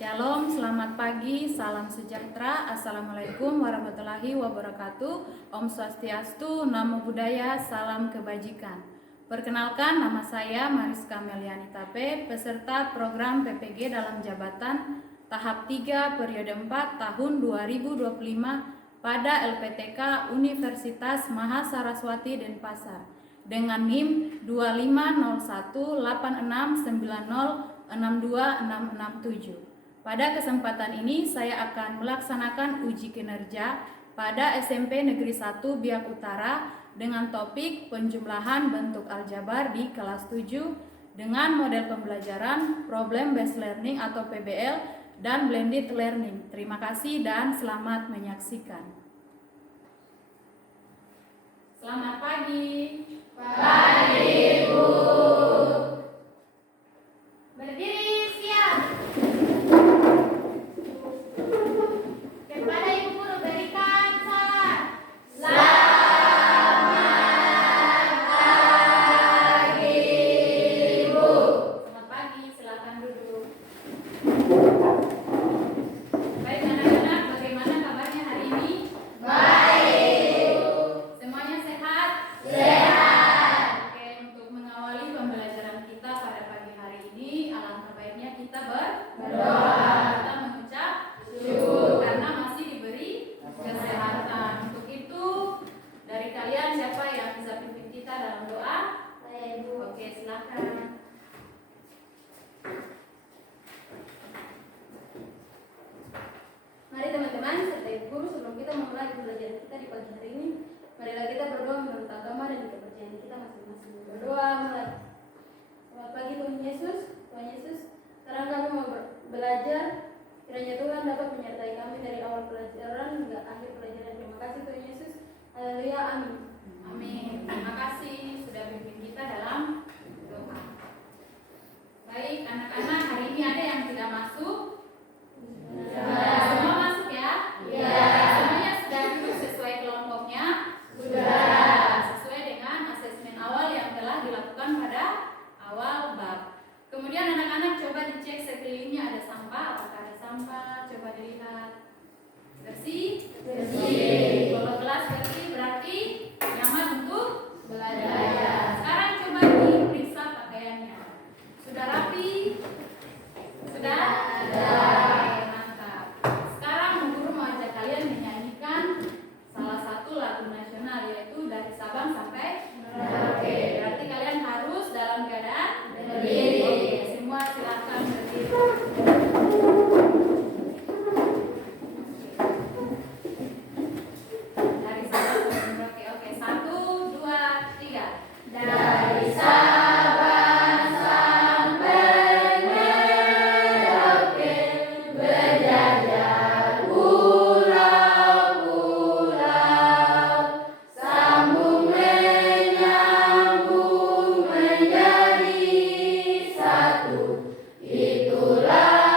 Shalom, selamat pagi, salam sejahtera, Assalamualaikum warahmatullahi wabarakatuh. Om Swastiastu, Namo Buddhaya, salam kebajikan. Perkenalkan, nama saya Mariska Melianita P, peserta program PPG dalam jabatan tahap 3 periode 4 tahun 2025 pada LPTK Universitas Mahasaraswati Denpasar dengan NIM 250186906267. Pada kesempatan ini saya akan melaksanakan uji kinerja pada SMP Negeri 1 Biak Utara dengan topik penjumlahan bentuk aljabar di kelas 7 dengan model pembelajaran Problem Based Learning atau PBL dan Blended Learning. Terima kasih dan selamat menyaksikan. Selamat pagi. Pagi, Bu. Berdiri, siap. Kepada Ibu Guru berikan salam. Selamat pagi, Bu. Selamat pagi, silakan duduk. Baik anak-anak, bagaimana kabarnya hari ini? Baik. Semuanya sehat? Sehat. Oke, untuk mengawali pembelajaran kita pada pagi hari ini, alangkah baiknya kita berdoa. Kita mengucap syukur karena masih diberi kesehatan. Untuk itu, dari kalian siapa yang bisa pimpin kita dalam doa? Saya, Ibu. Oke, silakan. Mari teman-teman serta Ibu Guru, sebelum kita memulai pembelajaran kita di pagi hari ini, marilah kita berdoa menurut agama dan kepercayaan kita masing-masing. Berdoa mulai. Selamat pagi Tuhan Yesus. Tuhan Yesus, sekarang kami mau belajar. Kiranya Tuhan dapat menyertai kami dari awal pelajaran hingga akhir pelajaran. Terima kasih Tuhan Yesus. Haleluya. Amin. Amin. Terima kasih sudah pimpin kita dalam doa. Baik, anak-anak, hari ini ada yang tidak masuk? Semua masuk ya? Iya. Semuanya sudah duduk sesuai kelompoknya? Sudah. Sesuai dengan asesmen awal yang telah dilakukan pada awal bab. Kemudian anak-anak coba dicek sekelilingnya ada sampah. Apakah ada sampah? Coba dilihat. Bersih? Bersih. Kalau kelas bersih berarti nyaman untuk Belajar. Sekarang coba diperiksa pakaiannya. Sudah rapi? Sudah? Oke, mantap. Sekarang Bu Guru mau ajak kalian menyanyikan salah satu lagu nasional, yaitu dari Sabang sampai Merauke. Berarti kalian harus dalam keadaan Berdiri. Oke, semua silakan berdiri. Dari Sabang sampai Merauke. Oke, 1, 2, 3. Dari Sabang sampai Merauke, berjajar pulau-pulau, sambung menyambung menjadi satu. Itulah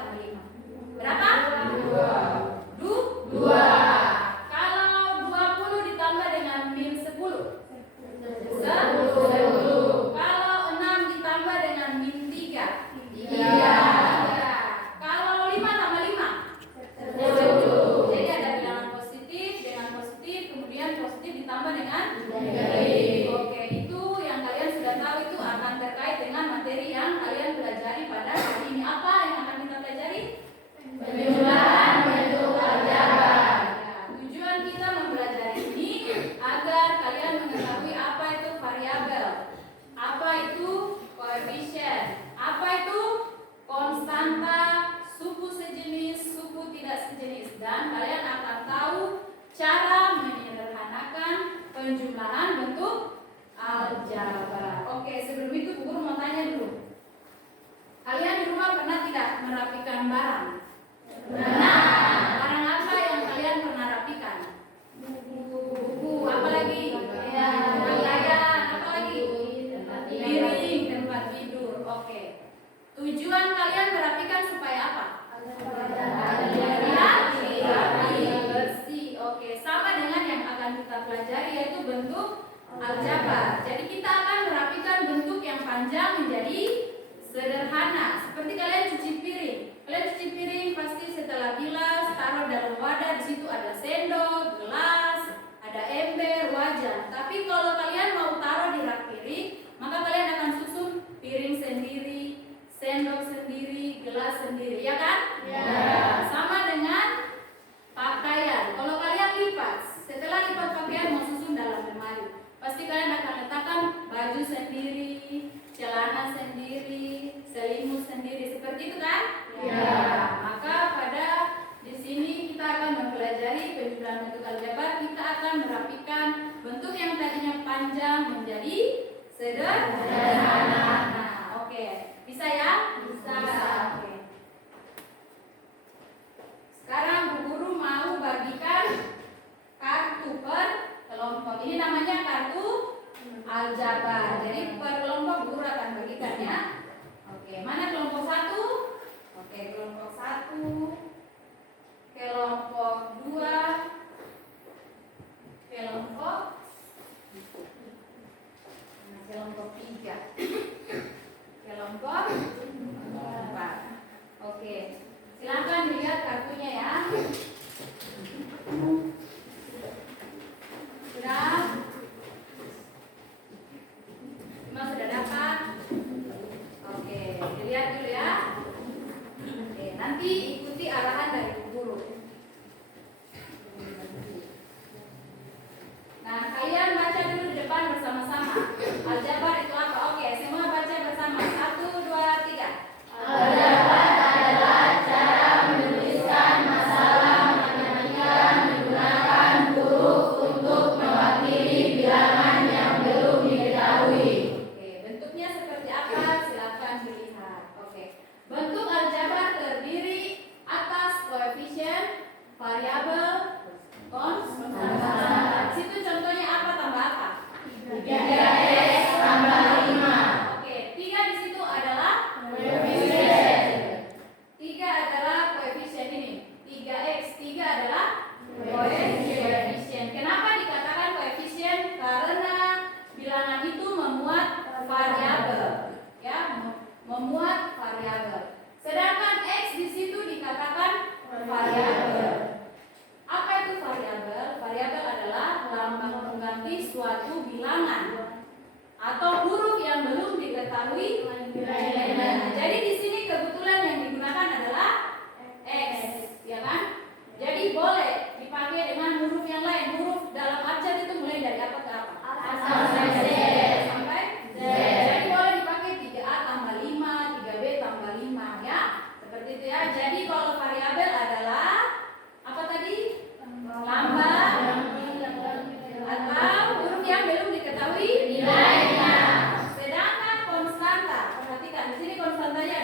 tambah 5. Berapa? 2. Kalau 20 ditambah dengan min 10. 10. Kalau 6 ditambah dengan min 3. 3. Kalau 5 tambah 5. 10. Jadi ada bilangan positif dengan positif, kemudian positif ditambah dengan negatif. Oke, itu yang kalian sudah tahu, itu akan terkait dengan materi yang kalian pelajari pada hari ini. Apa yang akan kita pelajari? Penjumlahan bentuk aljabar. Ya, tujuan kita mempelajari ini agar kalian mengetahui apa itu variabel, apa itu koefisien, apa itu konstanta, suku sejenis, suku tidak sejenis, dan kalian akan tahu cara menyederhanakan penjumlahan bentuk aljabar. Oke, sebelum itu Bu Guru mau tanya dulu. Kalian di rumah pernah tidak merapikan barang? Barang apa yang kalian pernah rapikan? Buku, apa lagi? Pakaian, apa lagi? Piring, tempat tidur. Oke. Tujuan kalian merapikan supaya apa? Rapi, bersih. Oke, sama dengan yang akan kita pelajari yaitu bentuk aljabar. Jadi kita akan merapikan bentuk yang panjang menjadi sederhana. Seperti kalian cuci piring. Kalian cuci piring pasti setelah bilas taruh dalam wadah, di situ ada sendok, gelas, ada ember, wajan. Tapi kalau kalian mau taruh di rak piring, maka kalian akan susun piring sendiri, sendok sendiri, gelas sendiri, ya kan? Ya. Sama dengan pakaian. Kalau kalian lipat, setelah lipat pakaian mau susun dalam lemari, pasti kalian akan letakkan baju sendiri, celana sendiri, selimut sendiri, seperti itu kan? Ya. Maka pada di sini kita akan mempelajari penjumlahan bentuk aljabar. Kita akan merapikan bentuk yang tadinya panjang menjadi sederhana. Nah, oke, bisa ya? Bisa. Oke. Sekarang Bu Guru mau bagikan kartu per kelompok. Ini namanya kartu aljabar. Jadi per kelompok Bu Guru akan bagikan ya. Oke, mana kelompok 1? Oke, kelompok 1, kelompok 2, kelompok 3, kelompok 4. Oke, silakan dilihat kartunya ya. Sudah? Semua sudah dapat? Oke, dilihat dulu ya. Oke, nanti ikuti arahan dari Bu Guru. Nah, kalian baca dulu di depan bersama-sama. Aljabar itu apa? Oke, semua baca bersama. 1, 2, 3. Aljabar adalah cara menuliskan masalah matematika menggunakan huruf untuk mewakili bilangan yang belum diketahui. Oke, bentuknya seperti apa? Silakan dilihat. Oke. Bentuk aljabar terdiri atas koefisien, variabel, konstanta. Situ contohnya apa tambah apa? 3x tambah 5. Oke, 3 di situ adalah Koefisien. 3 adalah koefisien ini. 3x, 3 adalah koefisien. Kenapa dikatakan koefisien? Karena bilangan itu memuat variabel, ya, memuat variabel. Sedangkan x di situ dikatakan variabel. Apa itu variabel? Variabel adalah lambang pengganti suatu bilangan atau huruf yang belum diketahui nilainya. Jadi di sini kebetulan yang digunakan adalah x, ya kan? Jadi boleh dipakai dengan huruf yang lain. Huruf dalam abjad itu mulai dari apa ke apa? Sampai Z. Sampai Z. Jadi boleh dipakai 3A tambah 5, 3B tambah 5, ya. Seperti itu ya. Jadi kalau variabel adalah apa tadi? Lambang atau huruf yang belum diketahui Nilainya. Sedangkan konstanta, perhatikan di sini konstantanya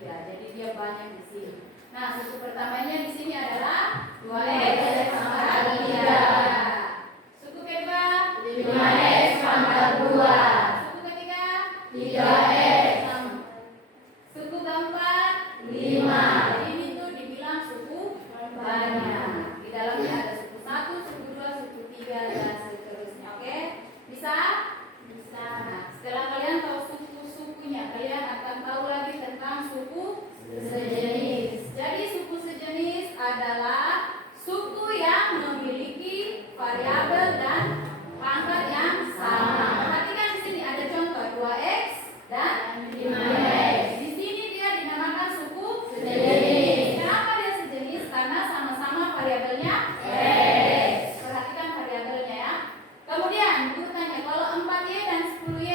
3. Jadi dia banyak di sini. Nah, suku pertamanya di sini adalah 2x pangkat 3. Suku kedua 5x pangkat 2. Suku ketiga 3x. Suku keempat 5. Jadi ini tuh dibilang suku banyak. Di dalamnya ada suku 1, suku 2, suku 3 dan seterusnya. Oke? Bisa? Bisa. Nah, setelah kalian tahu suku-sukunya, kalian akan tahu lagi tentang suku sejenis. Jadi suku sejenis adalah suku yang memiliki variabel dan pangkat yang sama. Perhatikan di sini ada contoh 2x dan 5x. di sini dia dinamakan suku Sejenis. Kenapa dia sejenis? Karena sama-sama variabelnya X. Perhatikan variabelnya ya. Kemudian guru tanya, kalau 4y dan 10y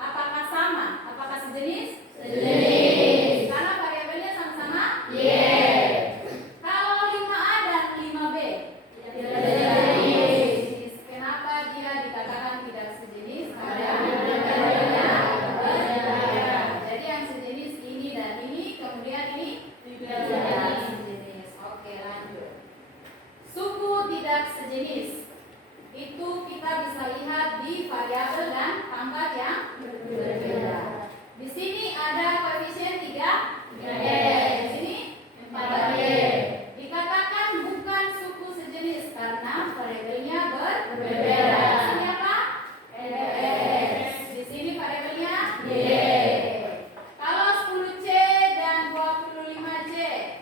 apakah sama? Apakah sejenis? Sejenis. Karena variabelnya sama-sama. Y. Kalau 5a dan 5b Sejenis. Kenapa dia dikatakan tidak sejenis? Karena Variabelnya berbeda. Jadi yang sejenis ini dan ini, kemudian ini Tidak tidak sejenis. sejenis. Oke, lanjut. Suku tidak sejenis itu kita bisa lihat di variabel dan pangkat yang berbeda. Di sini ada koefisien 3, 3x. di sini 4y. Dikatakan bukan suku sejenis karena variabelnya Berbeda. Di sini apa? X. Di sini variabelnya Y. Kalau 10c dan 25c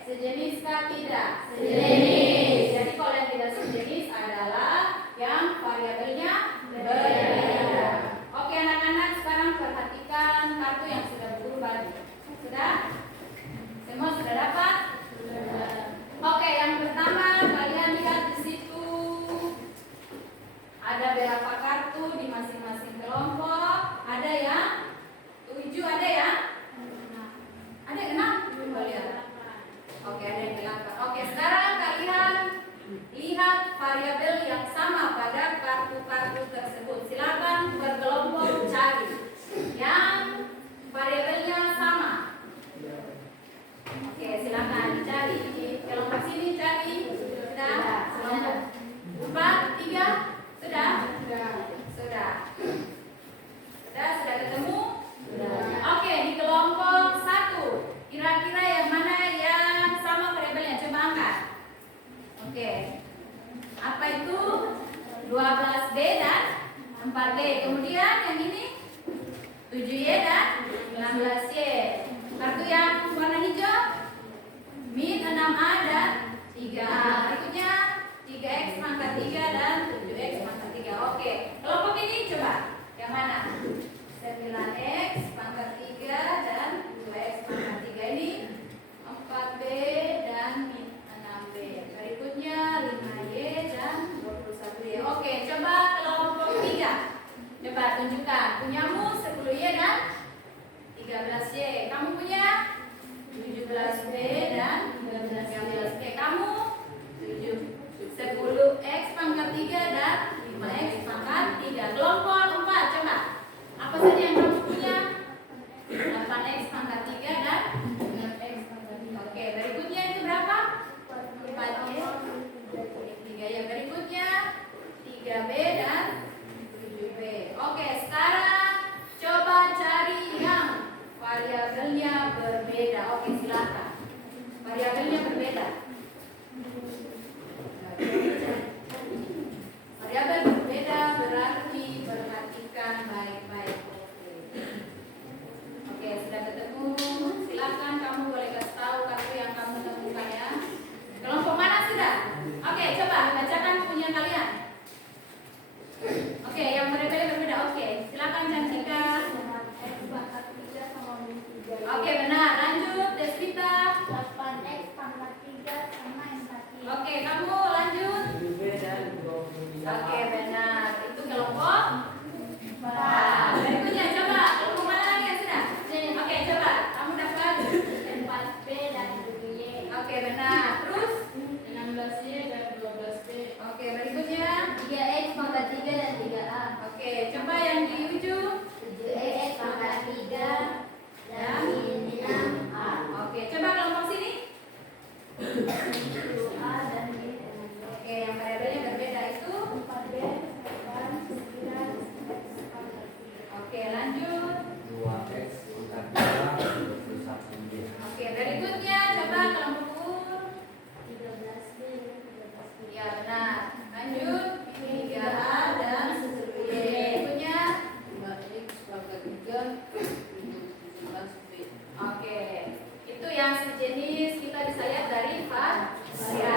sejeniskah tidak? Sejenis. Jadi kalau yang tidak sejenis adalah yang variabelnya berbeda. Oke anak-anak, sekarang perhatikan kartu yang sudah guru bagi. Sudah? Semua sudah dapat? Oke, yang pertama kalian lihat di situ ada berapa kartu di masing-masing kelompok. Ada yang 7, ada yang? Ada yang 6? Coba lihat. Oke, ada yang 8. Oke, sekarang kalian lihat variabel yang sama pada kartu-kartu tersebut. Silakan berkelompok cari yang variabelnya sama. Oke, silakan dicari di kelompok sini, cari. Sudah? Kelompok 4, 3? Sudah? Sudah. Sudah ketemu? Oke, di kelompok 1 kira-kira yang mana yang sama variabelnya? Coba angkat. Oke. Apa itu? 12B dan 4B. Kemudian yang ini 7Y dan 16Y. Kartu yang warna hijau min 6A dan 3A. Berikutnya 3X pangkat 3 dan 7X pangkat 3. Oke. Kelompok ini coba. Yang mana? 9X pangkat 3 dan 2X pangkat 3. Ini 4B dan min 6B. Berikutnya 5Y dan 21Y. Oke, coba kelompok 3. Coba tunjukkan. Punyamu 10Y dan 13Y. Kamu punya 17B dan 13Y. Kamu 10X pangkat 3 dan 5X pangkat 3. Kelompok 4 coba. A dan B. Oke, yang variabelnya berbeda itu 4B, 8, 9, X, 4. Oke, lanjut. 2x pangkat 2 21b. Oke, berikutnya coba kelompok 13B. Ya, benar. Lanjut. 3A dan 10B. Berikutnya 5x pangkat 3 17b. oke, itu yang sejenis kita bisa lihat dari variabel.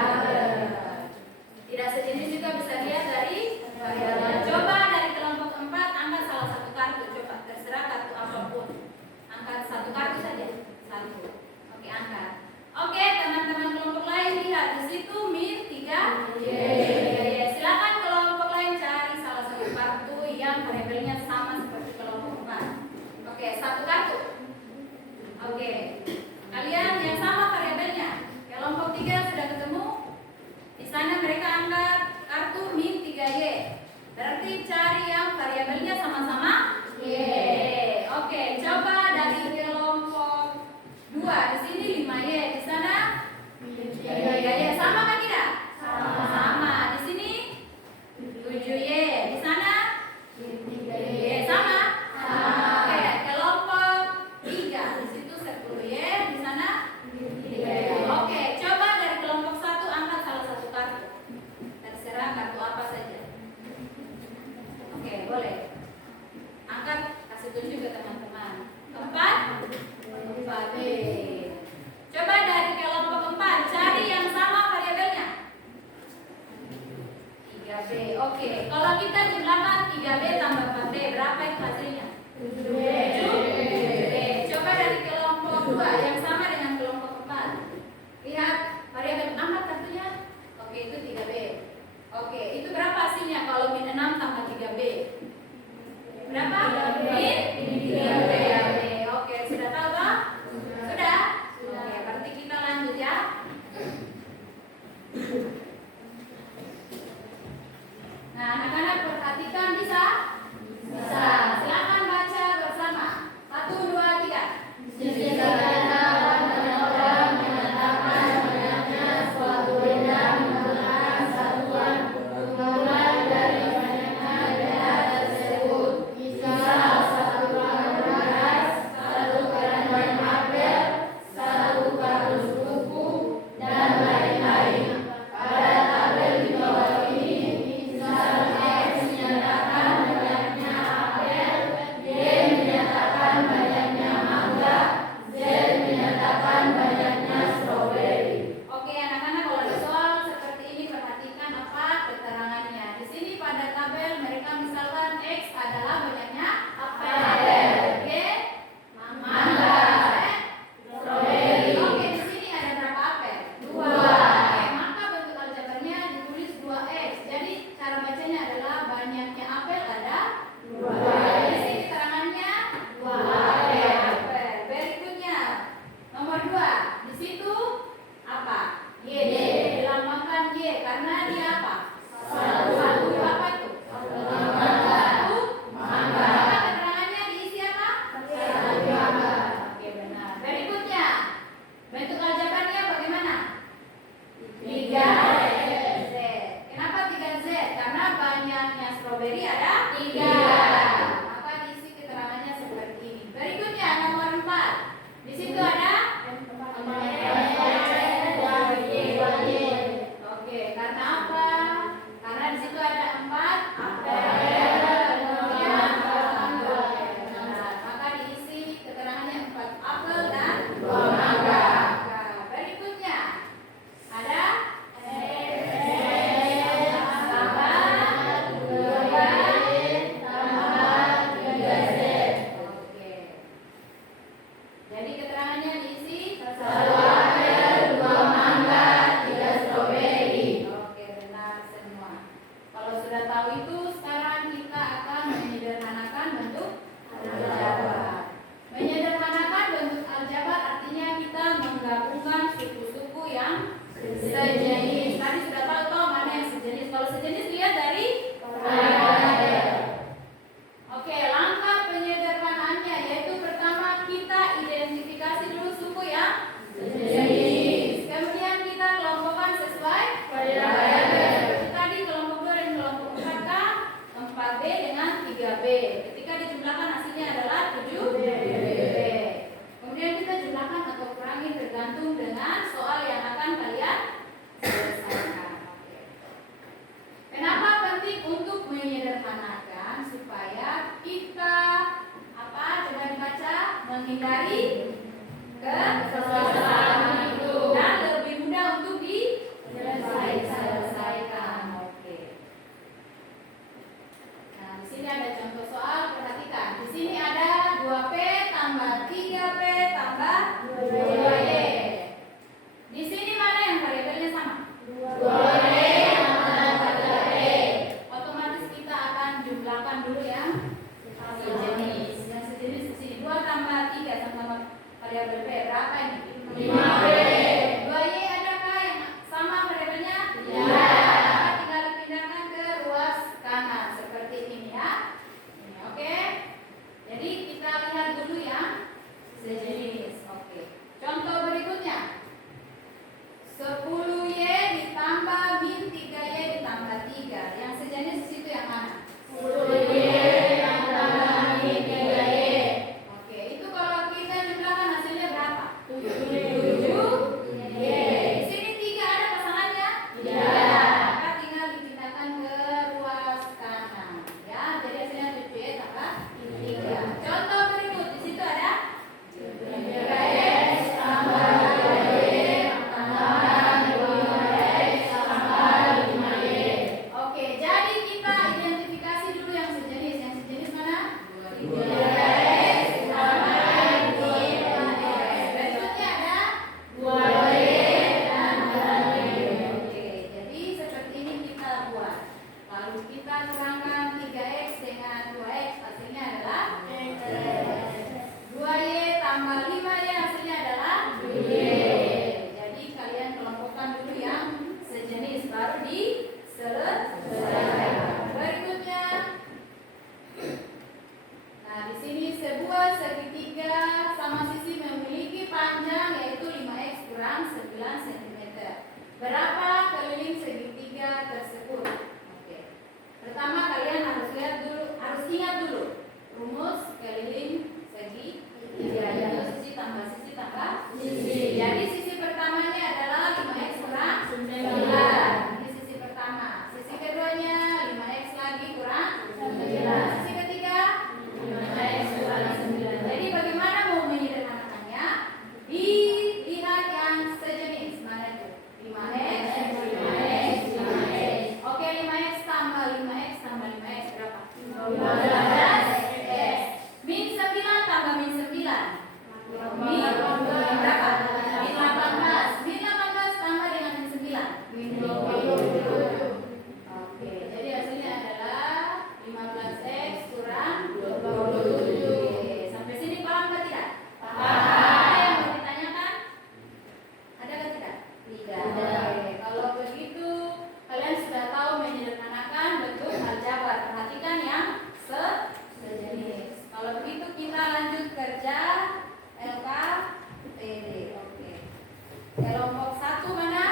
menghindari kesalahan itu dan lebih mudah untuk diselesaikan. Oke. Nah, di sini ada contoh soal, perhatikan. Di sini ada 2P tambah 3P tambah 2Y. Di sini mana yang variabelnya sama? 2Y tambah 3P. Otomatis kita akan jumlahkan dulu yang sejenis. Yang sejenis di sini 2 tambah 3 sama variabel P berapa ini? 5P. 2Y adakah yang sama variabelnya? Ya. Maka tinggal dipindahkan ke ruas kanan seperti ini ya. Ini, oke. Jadi kita lihat dulu yang sejenis. Oke. Contoh berikutnya. 10Y ditambah min 3Y ditambah 3. Yang sejenis di situ yang mana? 10Y tambah min 3Y. Oke, itu kalau kita jumlahkan hasilnya berapa? 7Y. Di sini 3 ada pasangannya? Ya. Maka tinggal dipindahkan ke ruas kanan. Ya, jadi hasilnya 7Y tambah 3. Contoh berikut, di situ ada 3X tambah 2Y tambah 2X tambah 5Y. Oke, jadi kita identifikasi dulu yang sejenis. Yang sejenis mana? 3X tambah 5X. Berikutnya ada 2Y tambah 5Y. Oke, jadi seperti ini kita buat. Lalu kita kurangkan 3X dengan 2X, hasilnya adalah 2Y tambah 5Y, hasilnya adalah 7Y. Jadi kalian kelompokkan dulu yang sejenis baru diselesaikan. Berikutnya, nah di sini sebuah segitiga sama sisi memiliki panjang yaitu 5X kurang 9 cm. Berapa keliling segitiga tersebut? Oke. Pertama kalian harus ingat dulu rumus keliling segitiga, yaitu sisi tambah sisi tambah sisi. Jadi sisi pertamanya adalah 5X kurang 9. Ini sisi pertama. Sisi keduanya 5X lagi kurang 9. Sisi ketiga 5X kurang 9. Jadi bagaimana mau menyederhanakannya? Dilihat yang sejenis. Mana itu? 5X, 5X, 5X. Oke, 5X tambah 5X tambah 5X berapa? 15X. Min 9 tambah min 9. Min berapa? Min 18. Min 18 tambah dengan min 9. Min 27. Oke, jadi hasilnya adalah 15X kurang 27. Oke, sampai sini paham atau tidak? Paham. Ada yang mau ditanyakan? Ada atau tidak? Tidak. Oke, kalau begitu kalian sudah tahu menyederhanakan bentuk aljabar. Perhatikan yang sejenis. Kalau begitu kita lanjut kerja LKPD. Oke. Kelompok 1 mana?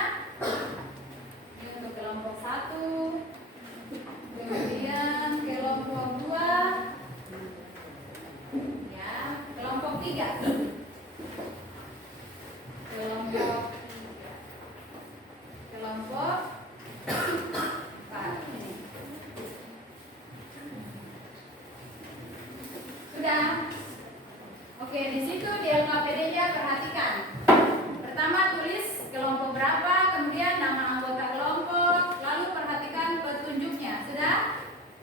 Ini untuk kelompok 1. Kemudian kelompok 2. Ya, kelompok 3. Kelompok 4. Sudah? Oke, di situ di LKPD-nya perhatikan. Pertama tulis kelompok berapa, kemudian nama anggota kelompok, lalu perhatikan petunjuknya. Sudah?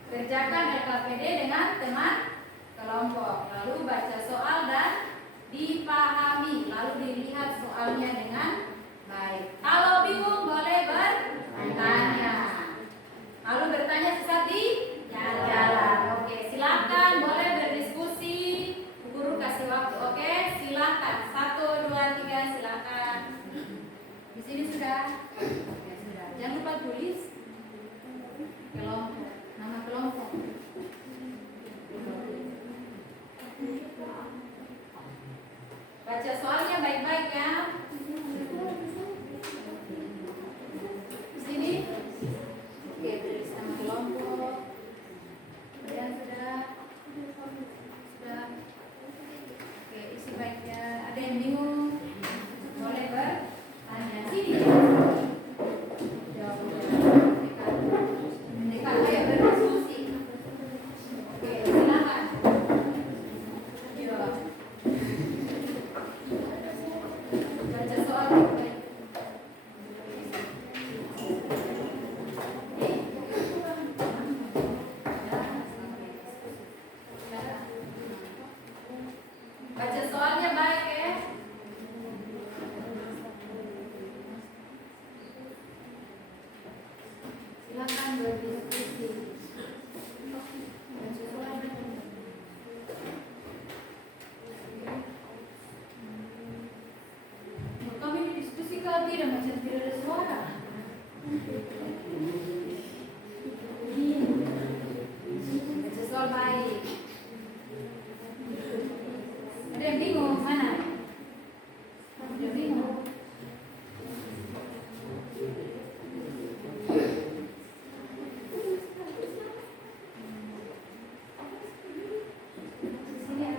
Kerjakan LKPD dengan teman kelompok. Lalu baca soal dan dipahami, lalu dilihat soalnya dengan baik. Kalau bingung boleh bertanya. Lalu bertanya sesaat di jalan. Oke, silakan boleh berdiskusi. Guru kasih waktu. Oke, silakan. 1, 2, 3, silakan. Di sini sudah. Ya, sudah. Jangan lupa tulis kelompok, nama kelompok. Baca soalnya baik-baik ya. Di sini. Oke, tulis nama kelompok. Kemudian sudah. Oke, isi baiknya. Ada yang bingung? Boleh bertanya. Sini. Mendekat ya, berdiskusi. Oke, silakan. Yo.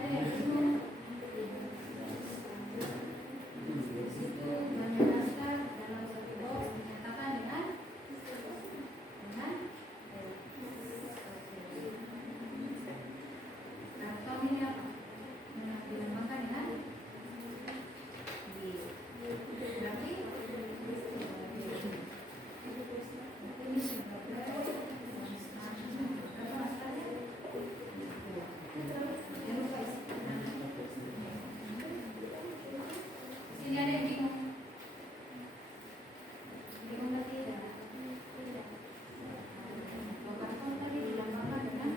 yang bingung. Di situ menjelaskan dalam satu box dinyatakan dengan atau ini apa? Dinamakan dengan berarti ini sini ada yang bingung. Bingung berarti tidak. Karton tadi dinamakan dengan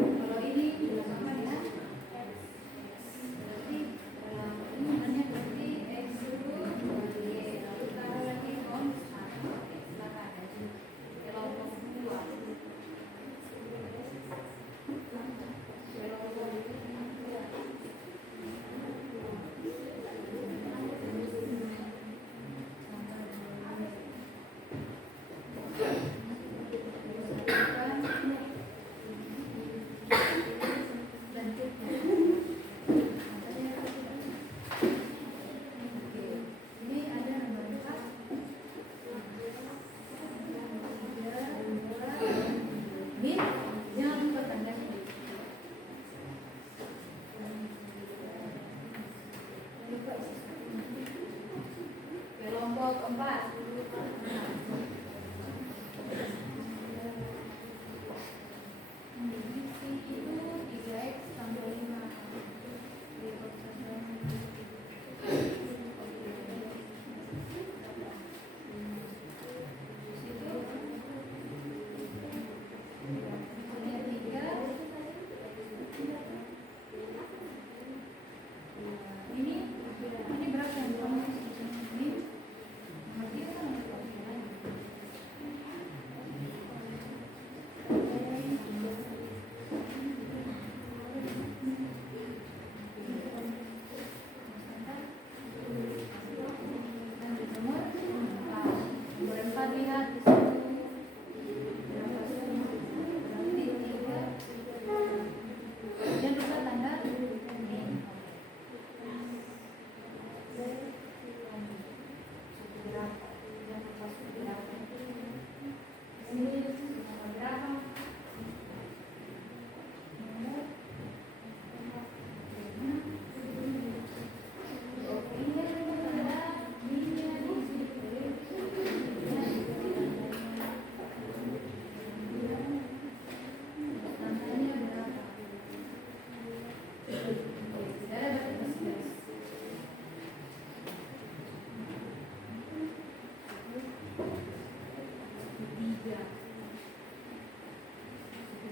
kalau ini dinamakan dengan berarti ini namanya berarti X dulu Y lalu taruh lagi konstan. Oke, silakan kelompok 2. Ini ada nomor 4. Bin, jangan lupa tanda bin. Kelompok 4. Divisi itu 3x tambah 5. Ini berapa yang kamu ini? Berarti kan nomor 4 lihat di situ. Berarti 3. Dan lupa tanda min.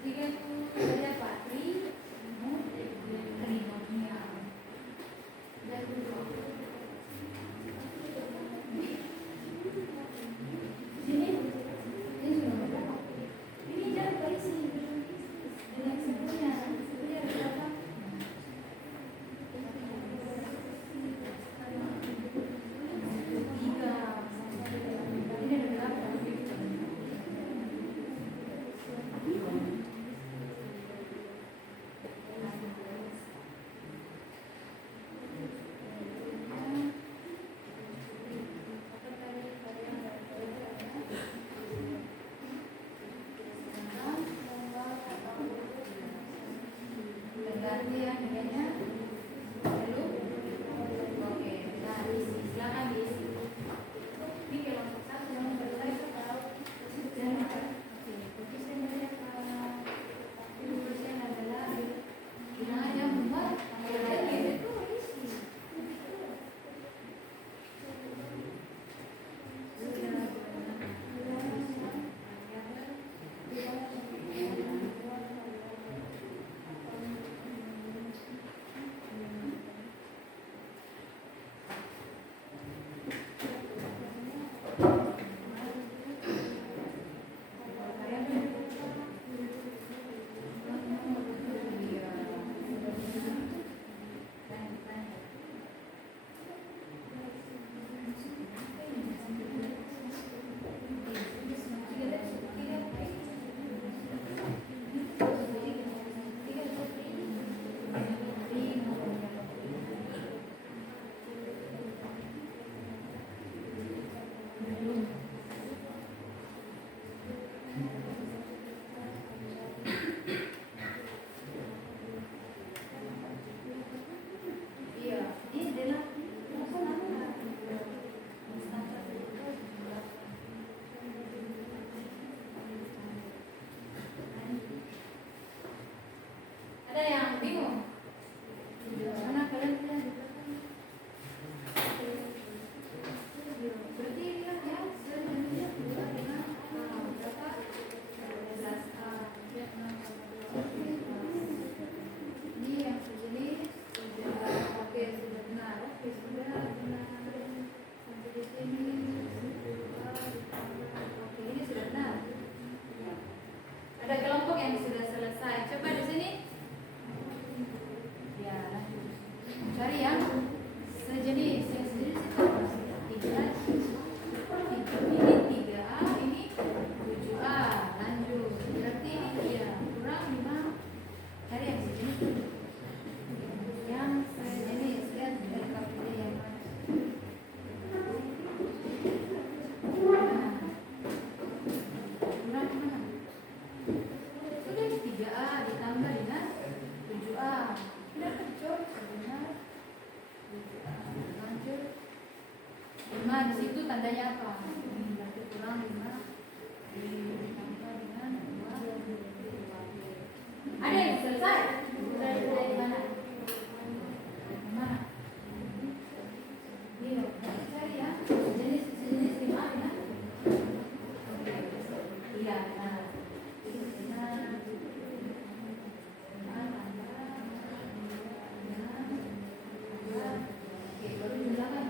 Ketiga itu ada patri, trinomial. Dan sini, ini sudah berapa? Ini jangan berisi. Dengan sebelumnya, ini ada berapa? Tiga. Ini ada berapa? Ganti yang ininya dulu. Oke, nah isi, silakan diisi. Ini kelompok 1 yang selesai kalau dan fokusnya adalah yang membuat itu isi. Ada yang bingung? Mana kalian tidak? Berarti lihat ya, sejenis juga dengan berapa? 11A. Ini yang sejenis sudah oke, sudah benar. Oke, sudah benar. Sampai di sini. Oke, ini sudah benar. Ada kelompok yang sudah selesai. Coba di sini. Ya, lanjut. Cari yang sejenis. Yang sejenis itu apa? 3. Ini 3A, ini 7A. Lanjut. Berarti ini ya kurang 5. Cari yang sejenis. Yang sejenis. Lihat dari KPD yang mana. Nah. Kurang mana? Sudah 3A ditambah dengan 7A. Tidak kecil sebenarnya. 7A. Lanjut. 5 di situ tandanya apa? Ini berarti kurang 5 ditambah dengan 2. Ada yang selesai? Dari mana? Mana? Iya, cari ya. Jenis 5 ya. Iya, nah. Oke, baru jumlahkan.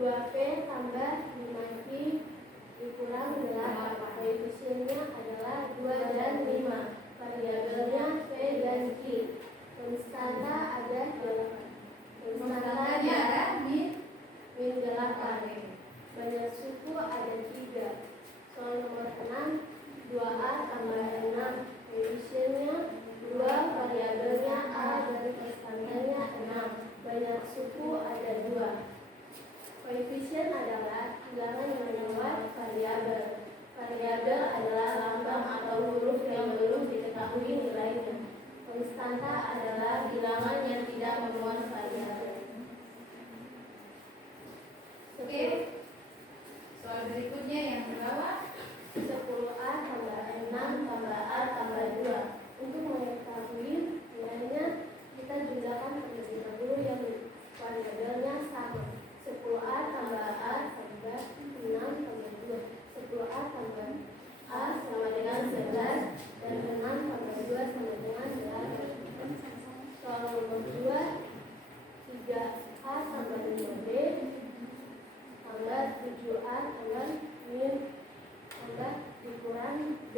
2P tambah 5Q dikurang 8. Koefisiennya adalah 2 dan 5. Variabelnya P dan Q. Konstanta ada 8. Konstantanya ada min 8. Banyak suku ada 3. Soal nomor 6, 2A tambah 6. Koefisiennya 2, variabelnya A dan konstantanya 6. Banyak suku ada 2. Koefisien adalah bilangan yang lewat variabel. Variabel adalah lambang atau huruf yang belum diketahui nilainya. Konstanta adalah bilangan yang tidak memuat variabel. Oke. Soal berikutnya yang di bawah. 10A tambah 6 tambah A tambah 2. Untuk mengetahui nilainya, kita jumlahkan terlebih dahulu yang variabelnya sama. 10A tambah A tambah 6 tambah 2. 10A tambah A sama dengan 11 dan 6 tambah 2 sama dengan 8. Soal nomor 2, 3A tambah 5B tambah 7A tambah min tambah dikurang B.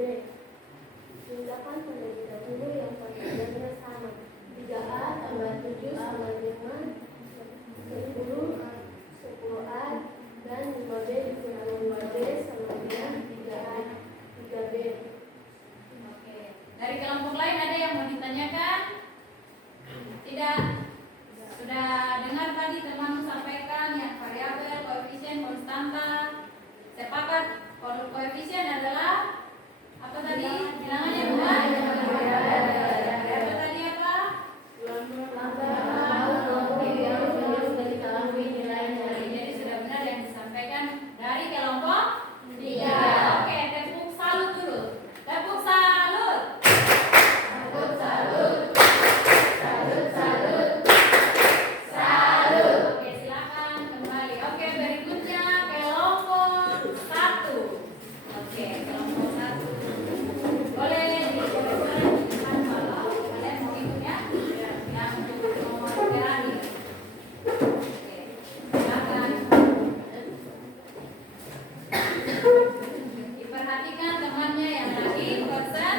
Jumlahkan terlebih dahulu yang variabelnya sama. 3A tambah 7 sama 5 10 10A dan 5B dikurang 5B sama dengan 3A 3B. Oke. Dari kelompok lain ada yang mau ditanyakan? Tidak. Sudah dengar tadi teman sampaikan yang variabel, koefisien, konstanta. Sepakat kalau koefisien adalah apa tadi? Bilangannya dua. Apa tadi apa? Jadi sudah benar yang disampaikan dari kelompok 3. Oke, tepuk salut dulu. Tepuk salut. Tepuk salut. Salut, salut. Salut. Oke, silakan kembali. Oke, berikutnya kelompok 1. Oke, kelompok 1. Boleh dibolehkan di depan kalau kalian mau ikut ya. Yang untuk nomor berani. Oke, silakan. Diperhatikan temannya yang lagi pesan.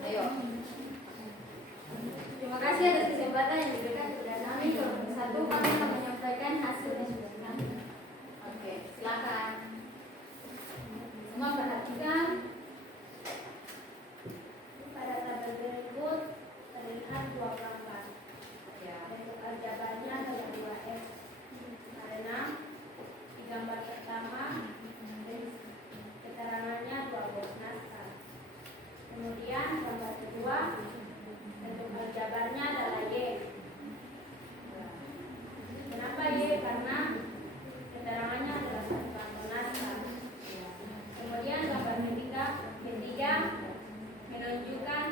Ayo. Terima kasih atas kesempatan yang diberikan kepada kami. Kelompok 1 kami akan menyampaikan hasil diskusinya. Oke, silakan. Semua perhatikan. Pada tabel berikut terlihat 2 gambar. Ya. Bentuk aljabarnya adalah 2x. Karena di gambar pertama keterangannya 2 box naskah. Kemudian gambar kedua bentuk aljabarnya adalah y. Kenapa y? Karena keterangannya adalah 1 kantor naskah. Kemudian gambar ketiga menunjukkan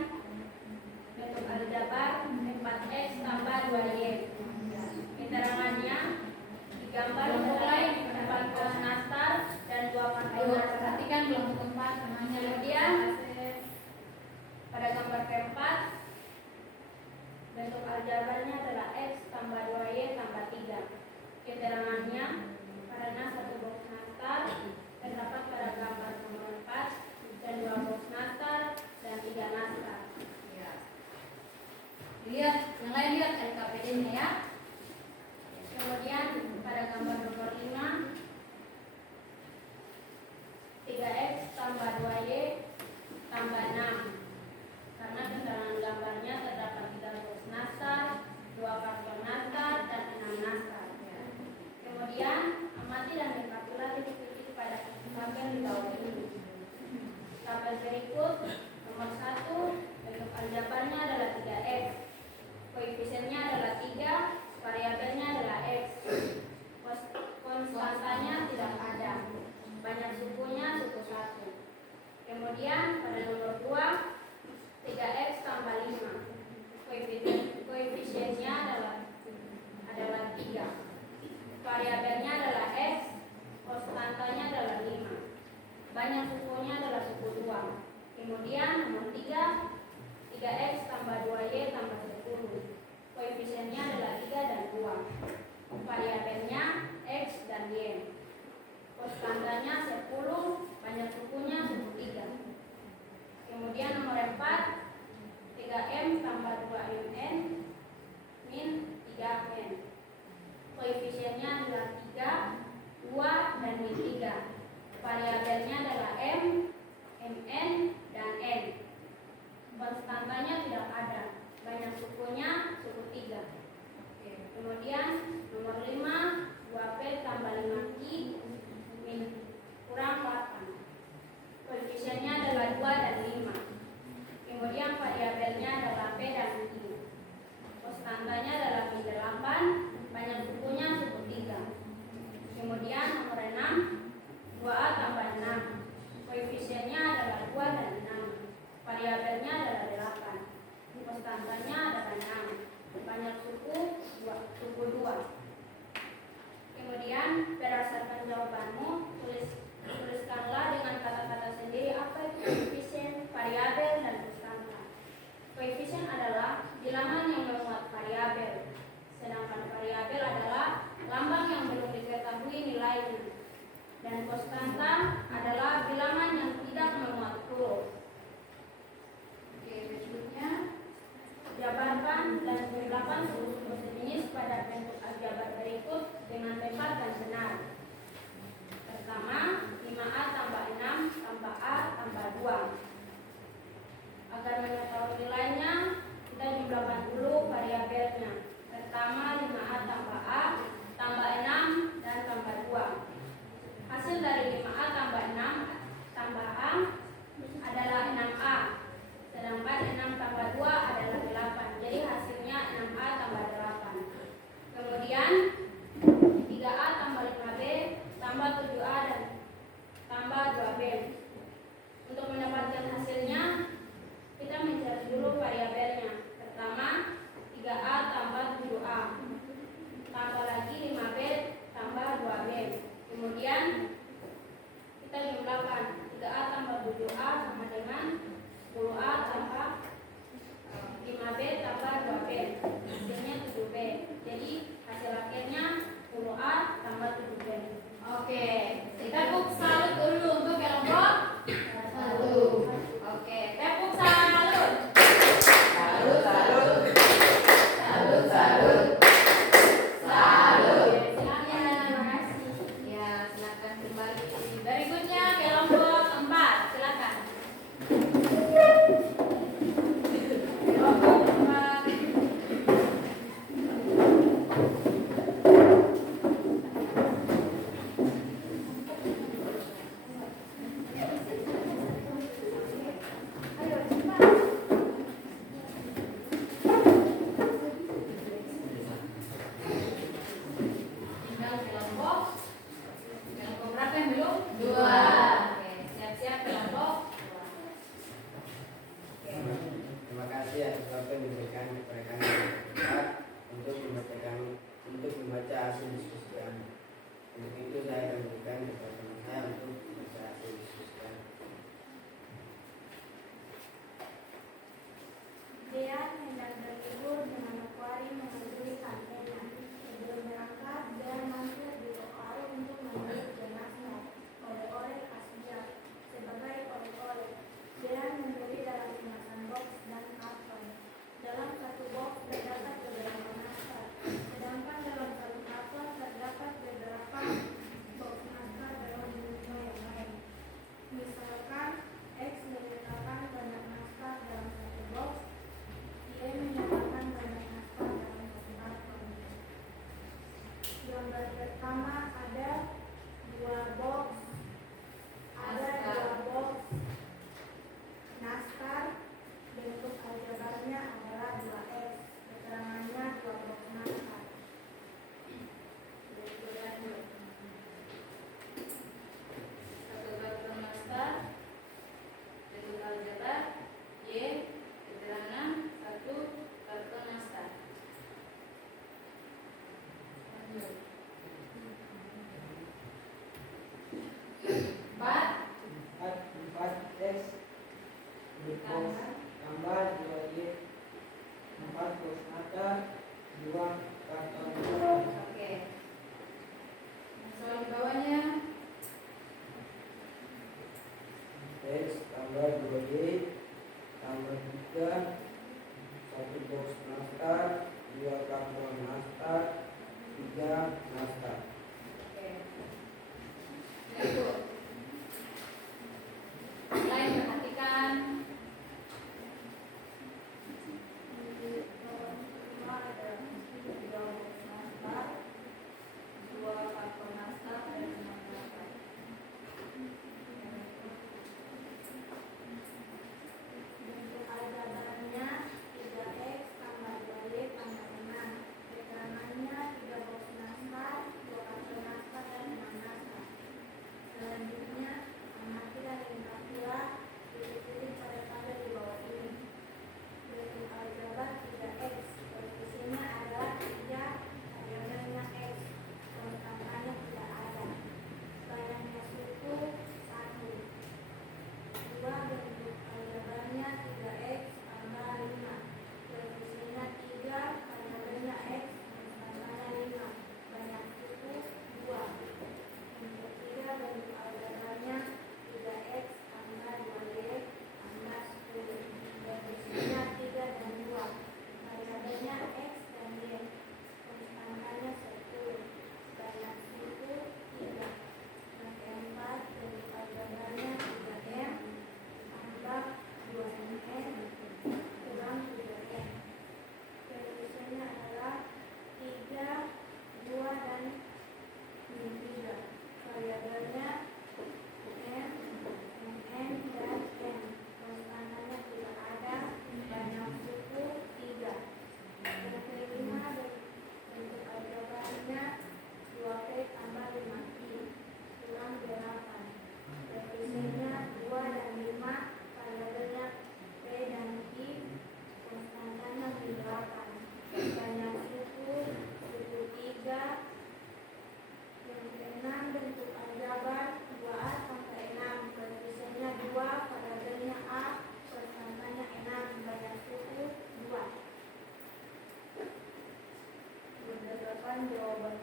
bentuk aljabar 4x tambah 2y. Keterangannya digambar mulai 4 box nastar dan 2 kantor Ayo nastar. perhatikan kelompok 4 namanya Kemudian pada gambar keempat bentuk aljabarnya adalah x tambah 2y tambah 3. Keterangannya karena 1 box nastar terdapat pada gambar nomor 4 dan 2 box nastar dan 3 nastar. Ya. Lihat, yang lain lihat LKPD-nya ya. Kemudian pada gambar nomor 5 3x tambah 2y tambah 6. Karena keterangan gambarnya terdapat 3 box nastar, 2 karton nastar, dan 6 nastar. Kemudian amati dan rekapitulasi titik-titik pada tabel di bawah ini. Tabel berikut nomor 1 bentuk aljabarnya adalah 3x. Koefisiennya adalah 3, variabelnya adalah x. Konstantanya tidak ada. Banyak sukunya suku 1. Kemudian pada nomor 2 3x tambah 5. Koefisiennya adalah 3. Variabelnya adalah x. Konstantanya adalah 5. Banyak sukunya adalah suku 2. Kemudian nomor 3 3x tambah 2y tambah 10. Koefisiennya adalah 3 dan 2. Variabel variabelnya adalah M, MN, dan N. Konstantanya tidak ada. Banyak sukunya suku 3. Kemudian nomor 5, 2P tambah 5Q kurang 8. Koefisiennya adalah 2 dan 5. Kemudian variabelnya adalah P dan Q. Konstantanya adalah min 8, banyak sukunya suku 3. Kemudian nomor 6, 2A tambah 6. Koefisiennya adalah 2 dan 6. Variabelnya adalah 8. Konstantanya adalah 6. Banyak suku 2. Kemudian berdasarkan jawabanmu, tuliskanlah dengan kata-kata sendiri apa itu koefisien, variabel, dan konstanta. Koefisien adalah bilangan yang memuat variabel, sedangkan variabel adalah lambang yang belum diketahui nilainya. Dan konstanta adalah bilangan yang tidak memuat huruf. Berikutnya Jabarkan dan jumlahkan suku-suku sejenis pada bentuk aljabar berikut dengan tepat dan benar. Pertama, 5A tambah 6 tambah A tambah 2. Agar mengetahui nilainya, kita jumlahkan dulu variabelnya. Pertama, 5A tambah A tambah 6 dan tambah 2. Hasil dari 5A tambah 6 tambah A adalah 6A. Sedangkan 6 tambah 2 adalah 8. Jadi hasilnya 6A tambah 8. Kemudian 3A tambah 5B tambah 7A dan tambah 2B. Untuk mendapatkan hasilnya, kita mencari dulu variabelnya. Pertama, 3A tambah 7A. Tambah lagi 5B tambah 2B. Kemudian kita jumlahkan 3A tambah 7A sama dengan 10A tambah 5B tambah 2B. Hasilnya 7B. Jadi hasil akhirnya 10A tambah 7B. Oke, kita tepuk salut dulu untuk kelompok 1. Oke, tepuk salut. Salut, salut. Salut, salut. Salut. Silakan. Terima kasih. Ya, silakan kembali. Berikutnya kelompok 4. Silakan. Kelompok 4. Tinggal kelompok berapa yang belum? 2. Oke, siap-siap kelompok 2. Terima kasih atas waktu yang diberikan kepada kami bermanfaat untuk membaca hasil diskusi kami. Untuk itu saya akan berikan kepada teman saya untuk membaca hasil diskusi kami. Dia hendak berlibur dengan Macquarie mengunjungi kantenya. Sebelum berangkat, dia mampir di toko untuk membeli jenazah oleh-oleh khasnya sebagai oleh-oleh. Dia membeli dalam kemasan box dan karton. Dalam satu box terdapat beberapa naskah, sedangkan dalam satu karton terdapat beberapa box naskah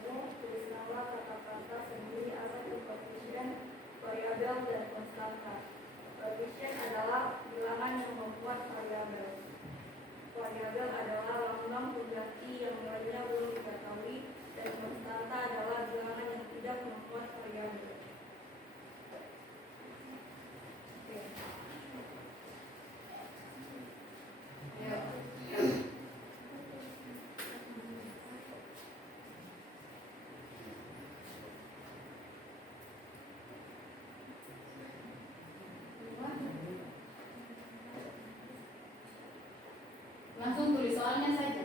kamu, tuliskanlah kata-kata sendiri atau koefisien, variabel, dan konstanta. Koefisien adalah bilangan yang membuat variabel. Variabel adalah lambang pengganti yang nilainya belum diketahui, dan konstanta adalah bilangan yang tidak membuat variabel. Oke. Ya. Langsung tulis soalnya saja.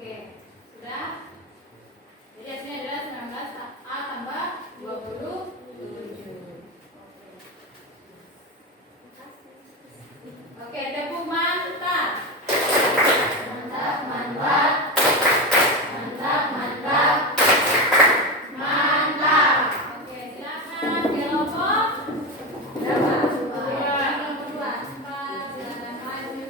Oke, sudah? Jadi hasilnya adalah 19A tambah 27. Oke, tepuk mantap. Mantap, mantap. Mantap, mantap. Mantap. Oke, silakan kelompok Berapa? kelompok 2. Silakan maju.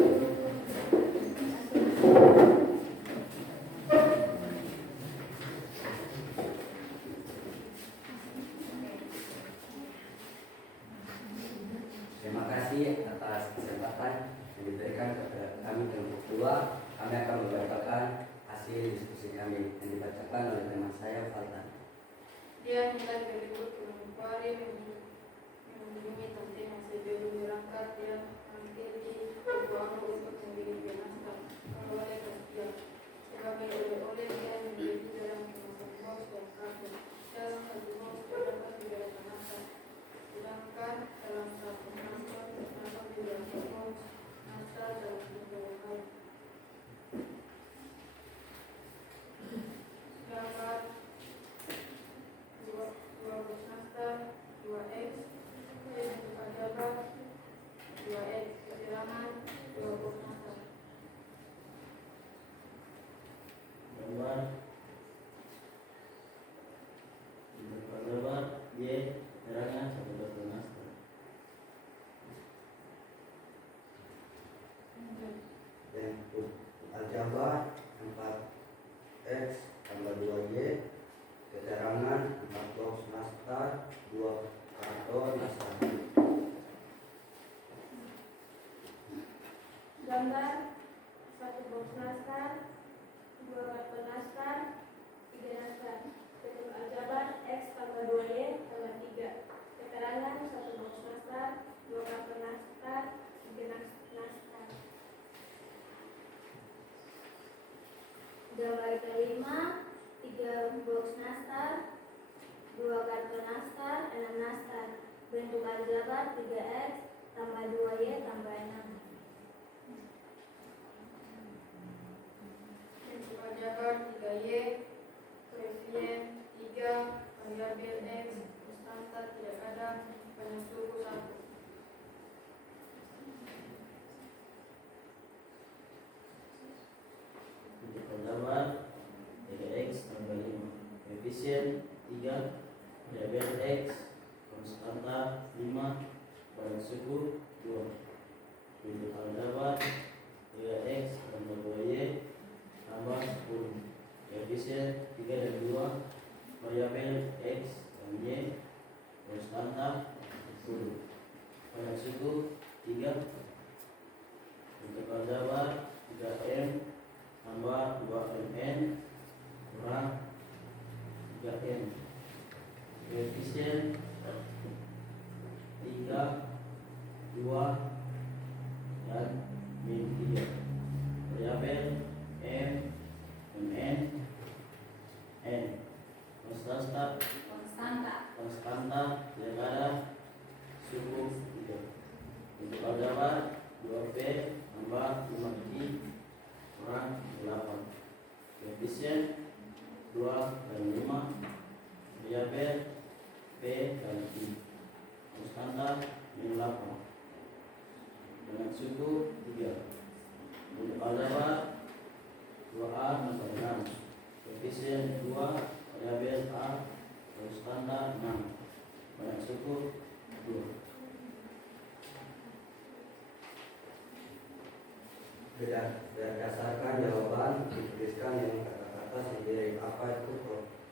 Terima kasih atas kesempatan yang diberikan kepada kami kelompok 2. Kami akan membacakan hasil diskusi kami yang dibacakan oleh teman saya Faltan. Dia mulai berikut kembali mengunjungi tempat yang sebelum berangkat. Dia mengikuti peluang untuk memilih jenazah oleh ketiga. Sebagai oleh-oleh dia membeli dalam kemasan box dan karton. Dalam satu box terdapat 3 jenazah. Sedangkan dalam satu kantong terdapat 3 box jenazah dalam 3 hal. Gambar 2 box master 2X, bentuk aljabar 2X, kesilangan 2 box master. Gambar gambar Y terangan 11 master. Bentuk aljabar 4x tambah 2y, keterangan 4 box nastar, 2 karton nastar. Gambar 1 box nastar 2 karton nastar 3 nastar. Bentuk aljabar X tambah 2Y tambah 3. Keterangan 1 box nastar 2 karton nastar 3 nastar. Gambar kelima 3 box nastar 2 karton nastar 6 nastar. Bentuk aljabar 3X tambah 2Y tambah 6. Bentuk aljabar 3Y, koefisien 3, variabel X, konstanta tidak ada, banyak suku 1. Bentuk aljabar 3x tambah 5, koefisien 3, variabel X, konstanta 5, barang suku 2. 2A nomor 6. Koefisien 2 variabel A konstanta 6. Banyak suku 2. Berdasarkan jawaban dituliskan dengan kata-kata sendiri apa itu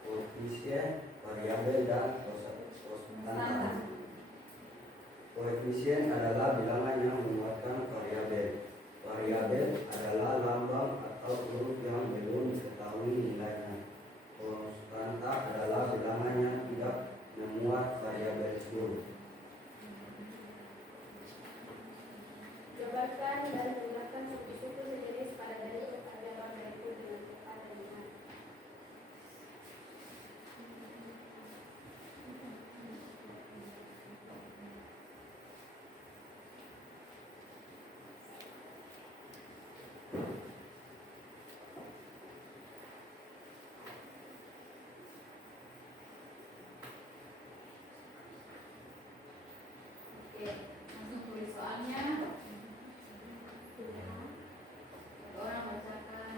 koefisien, variabel dan konstanta. Koefisien adalah bilangan yang memuatkan variabel. Variabel adalah lambang atau huruf yang belum diketahui nilainya. Konstanta adalah bilangan yang tidak memuat variabel tersebut. Jabarkan dan gunakan suku-suku sejenis pada dalil ajaran berikut dengan tepat dan benar. Oke, langsung tulis soalnya. Satu orang bacakan.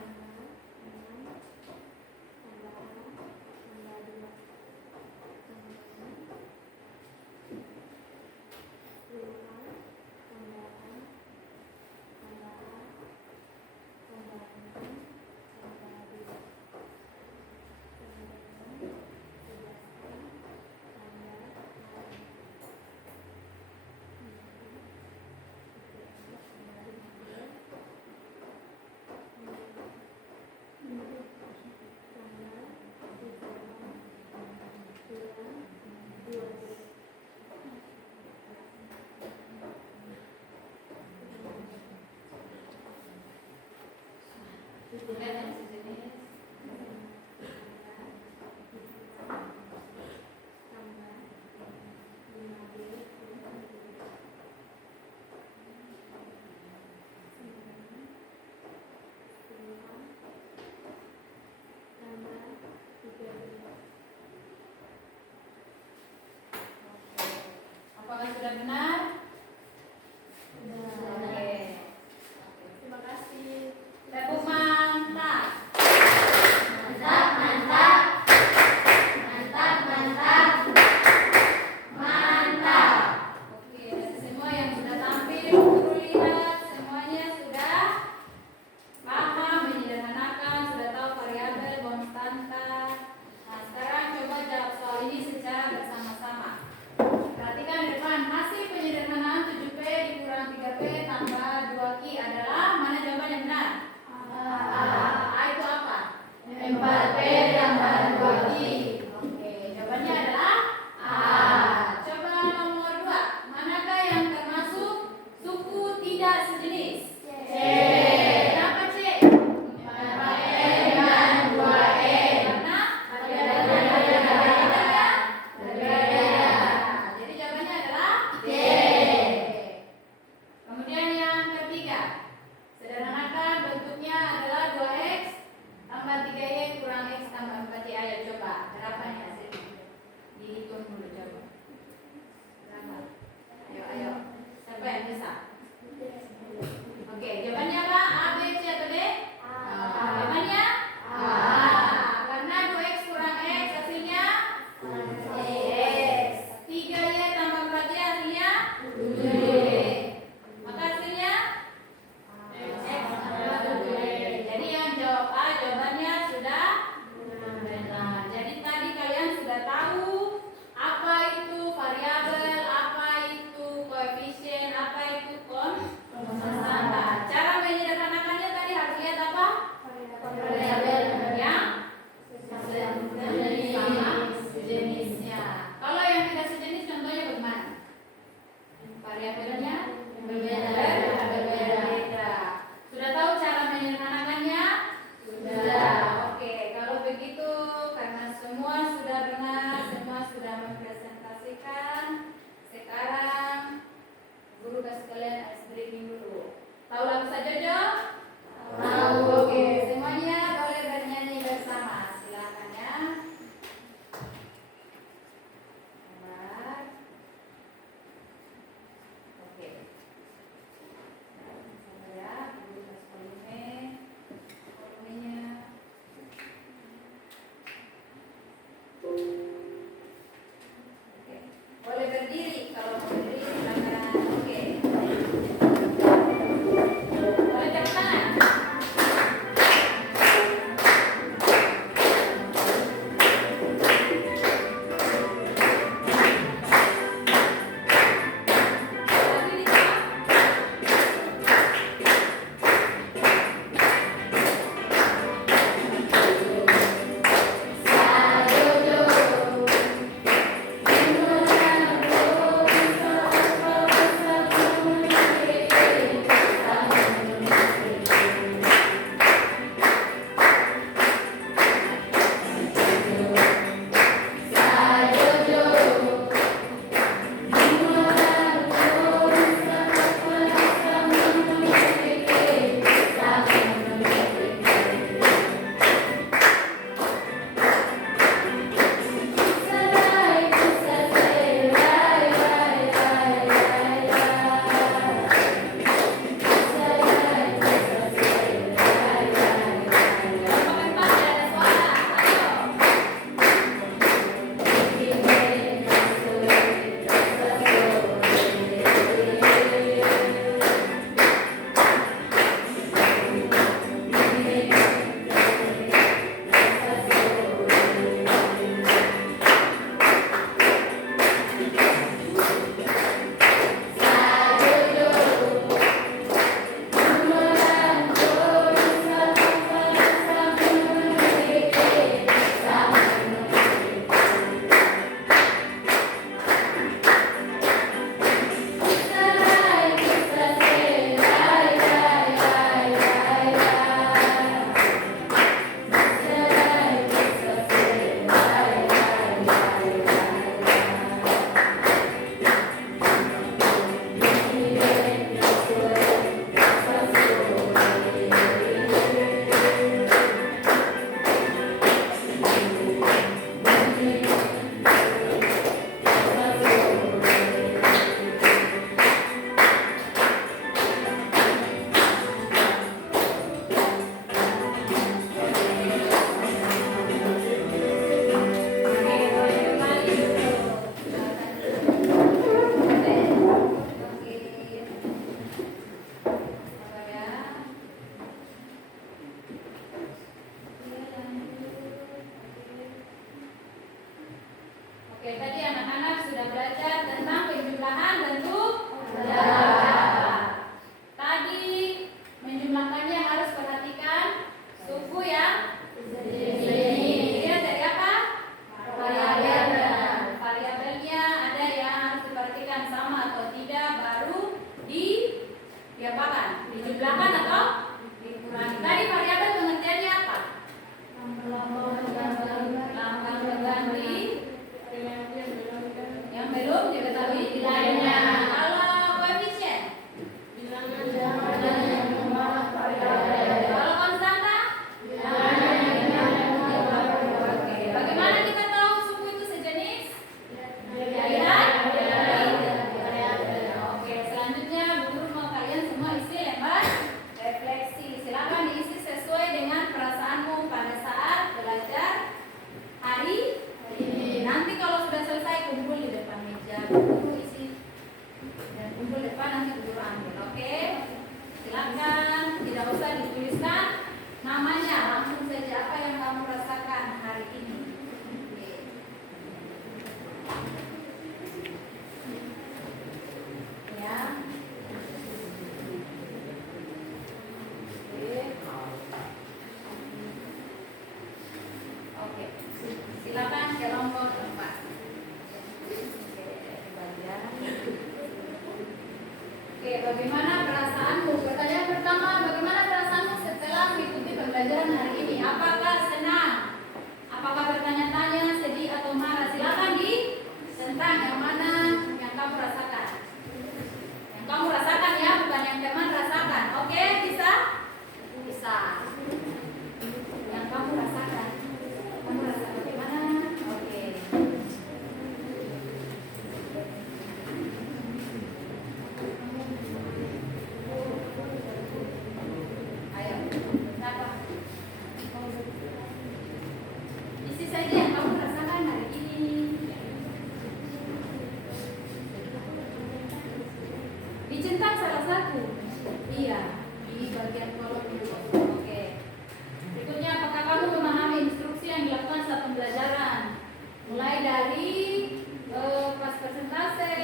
Apakah sudah benar? Oke. Terima kasih. Tepuk mantap. Mantap, mantap. Mantap, mantap. Mantap. Oke, dan semua yang sudah tampil, guru lihat semuanya sudah paham, menyederhanakan, sudah tahu variabel, konstanta. Nah, sekarang coba jawab soal ini secara bersama-sama. Perhatikan di depan hasil Oke, tadi anak-anak sudah belajar tentang penjumlahan bentuk tadi menjumlahkannya harus perhatikan suku yang dilihat dari apa? Variabelnya. Variabelnya ada yang harus diperhatikan sama atau tidak, baru diapakan? Dijumlahkan atau dikurangi. Tadi variabel pengertiannya apa? Lambang pengganti yang belum diketahui nilainya. Kalau koefisien, kalau konstanta, oke. Bagaimana kita tahu suku itu sejenis? Lihat. Oke, selanjutnya Bu Guru mau kalian semua isi lembar refleksi. Silakan diisi sesuai dengan perasaanmu pada saat belajar hari ini. Nanti kalau sudah selesai kumpul di depan meja, Bu Guru isi dan kumpul depan, nanti Bu Guru ambil. Oke, silakan, tidak usah dituliskan namanya, langsung saja apa yang kamu rasakan hari ini. Oke. Ya. Oke, silakan kelompok 4. Oke, bagaimana perasaanmu? Pertanyaan pertama, bagaimana perasaanmu setelah mengikuti pembelajaran hari ini? Apakah senang? Apakah bertanya-tanya, sedih atau marah? Silakan tentang yang mana yang kamu rasakan. Yang kamu rasakan ya, bukan yang teman rasakan. Oke, bisa? Bisa. Yang kamu rasakan. Kamu rasakan bagaimana? Oke. Ayo, kenapa? Isi saja yang kamu rasakan hari ini. Dicentang salah satu. Iya, di bagian kolom itu. Oke. Berikutnya, apakah kamu memahami instruksi yang dilakukan saat pembelajaran? Mulai dari pas presentase,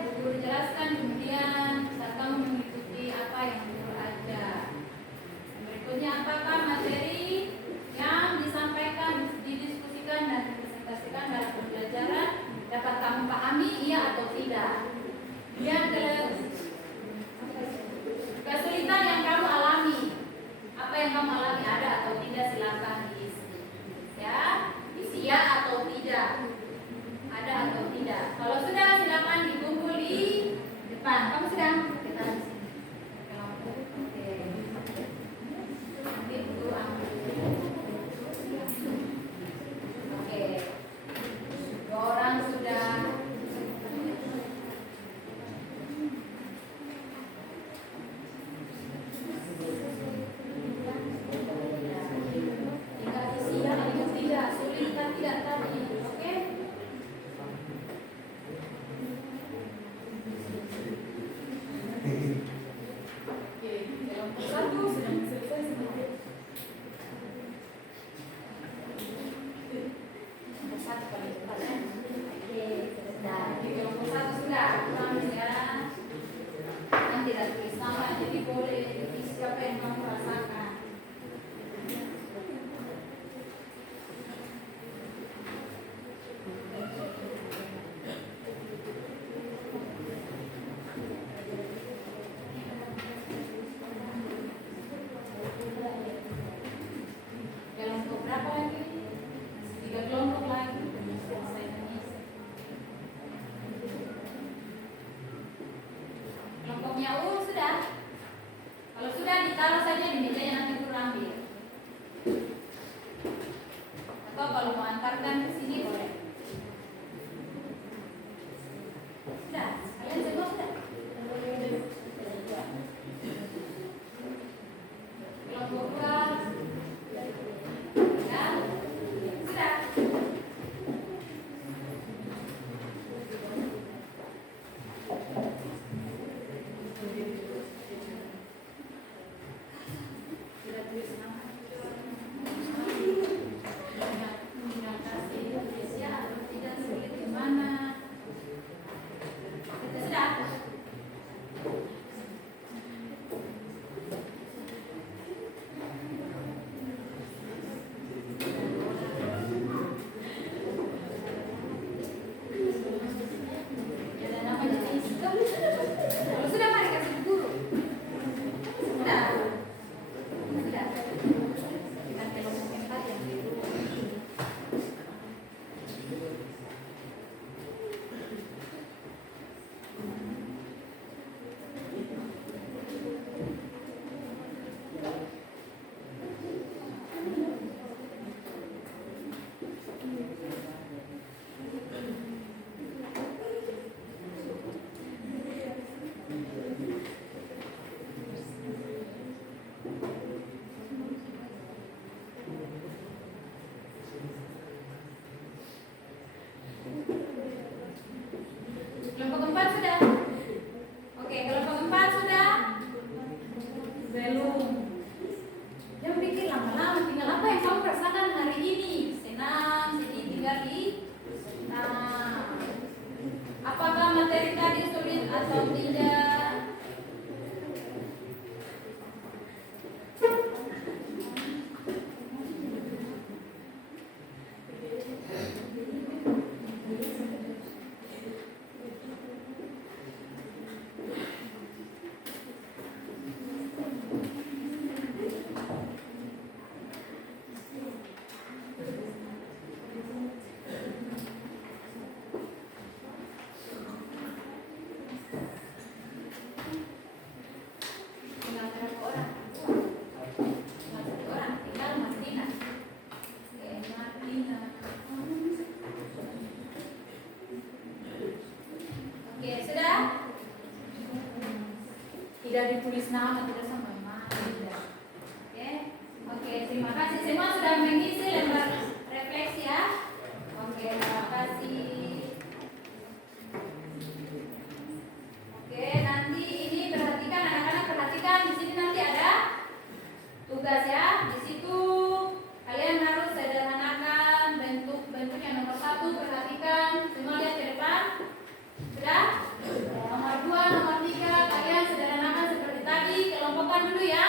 Bu Guru jelaskan, kemudian saat kamu mengikuti apa yang Bu Guru ajar. Berikutnya, apakah materi yang disampaikan, didiskusikan dan dipresentasikan dalam pembelajaran dapat kamu pahami, iya atau tidak? Yang kesulitan yang kamu alami, apa yang kamu alami, ada atau tidak? Silakan diisi. Ya, isi ya atau tidak, ada atau tidak. Kalau sudah, silakan dikumpul di depan. Kamu sudah? Kita di sini. Oke. Nanti dulu ambil. Oke. 2 orang sudah. Tinggal isi ya atau tidak, sulit kan tidak tadi. Oke. Oke, kelompok 1 sudah selesai semua. Kelompok 1 paling cepat ya. Oke, selesai. Di kelompok 1 sudah. Kurang ya. Kan tidak tulis nama, jadi boleh isi apa yang kamu rasakan. Kelompok berapa lagi? 3 kelompok lagi. Selesai mengisi. Kelompoknya sudah. Kalau sudah, ditaruh saja di meja yang nanti Guru ambil. Atau kalau mau antarkan ke sini boleh. Sudah, kalian semua sudah. Kelompok 2. Ya, sudah. Sudah tulis nama. Terima kasih. tulis nama tidak sama mana. Oke, oke, terima kasih semua sudah mengisi lembar refleksi ya. Oke, terima kasih. Oke, nanti ini perhatikan anak-anak, perhatikan di sini nanti ada tugas ya. Di situ kalian harus sederhanakan bentuk yang nomor 1, perhatikan. Semua lihat ke depan. Sudah? Nomor 2, nomor 3 kalian sederhanakan seperti tadi. Kelompokkan dulu ya.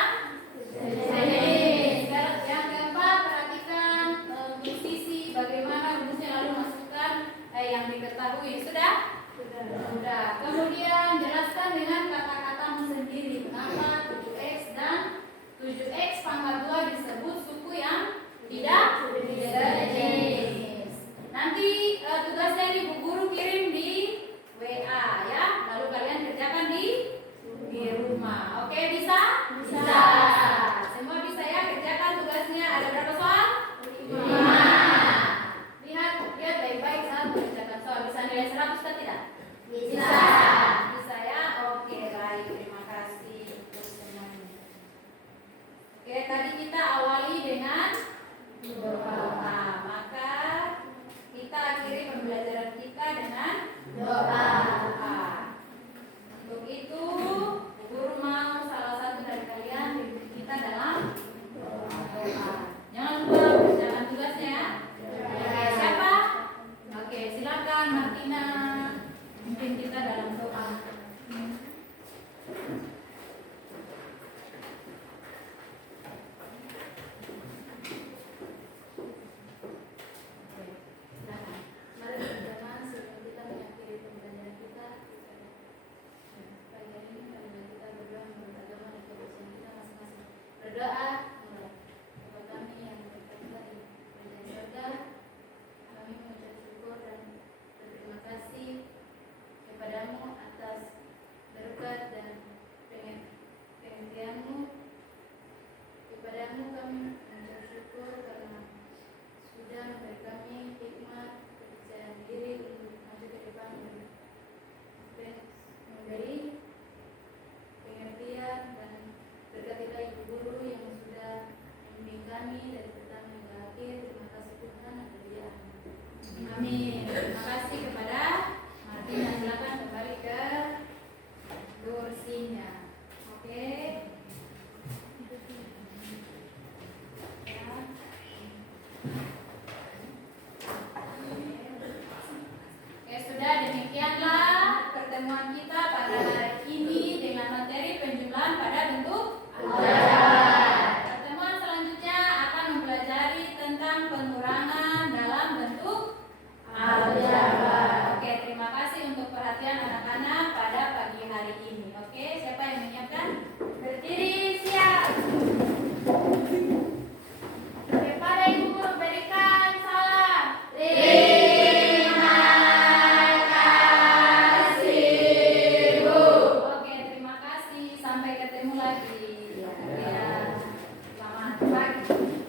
Yang keempat, perhatikan untuk sisi bagaimana rumusnya, lalu masukkan yang diketahui. Sudah? Sudah. Kemudian jelaskan dengan kata-katamu sendiri mengapa 7x dan 7x pangkat 2 disebut suku yang tidak sejenis. Nanti tugasnya ini Bu Guru kirim di WA ya. Lalu kalian kerjakan di rumah. Oke, bisa? Bisa. Semua bisa ya kerjakan tugasnya. Ada berapa soal? 5. Lihat baik-baik saat mengerjakan soal. Bisa nilai 100 atau tidak? Bisa. Bisa ya? Oke, baik. Terima kasih untuk semuanya. Oke, tadi kita awali dengan doa. Maka kita akhiri pembelajaran kita dengan doa. Untuk itu, Guru mau salah satu dari kalian pimpin kita dalam doa. Jangan lupa kerjakan tugasnya ya. Oke, siapa? Oke, silakan Martina pimpin kita dalam doa. Mari berjamaah sebelum kita mengakhiri pembelajaran kita. Pagi hari ini marilah kita berdoa menurut agama dan kepercayaan kita masing-masing. Berdoa mulai. Bapa kami yang berada di kerajaan surga, kami mengucap syukur dan berterima kasih kepadamu atas berkat dan pengertianmu. Kepadamu kami mengucap syukur karena sudah memberi kami hikmat, kepercayaan diri untuk maju ke depan dan memberi pengertian, dan berkatilah Ibu Guru yang sudah membimbing kami dari pertama hingga akhir. Terima kasih Tuhan. Haleluya. Amin. Terima kasih kepada Martina. Silakan kembali ke kursinya. Oke. Ya. Oke, sudah demikianlah pertemuan kita pada hari ini dengan materi penjumlahan pada bentuk aljabar. Pertemuan selanjutnya akan mempelajari tentang pengurangan dalam bentuk aljabar. Oke, terima kasih untuk perhatian anak-anak pada pagi hari ini. Oke, siapa yang menyiapkan? Berdiri, siap. Kepada Ibu Guru berikan salam. Terima kasih, Bu. Oke, terima kasih. Sampai ketemu lagi. Ya. Selamat pagi.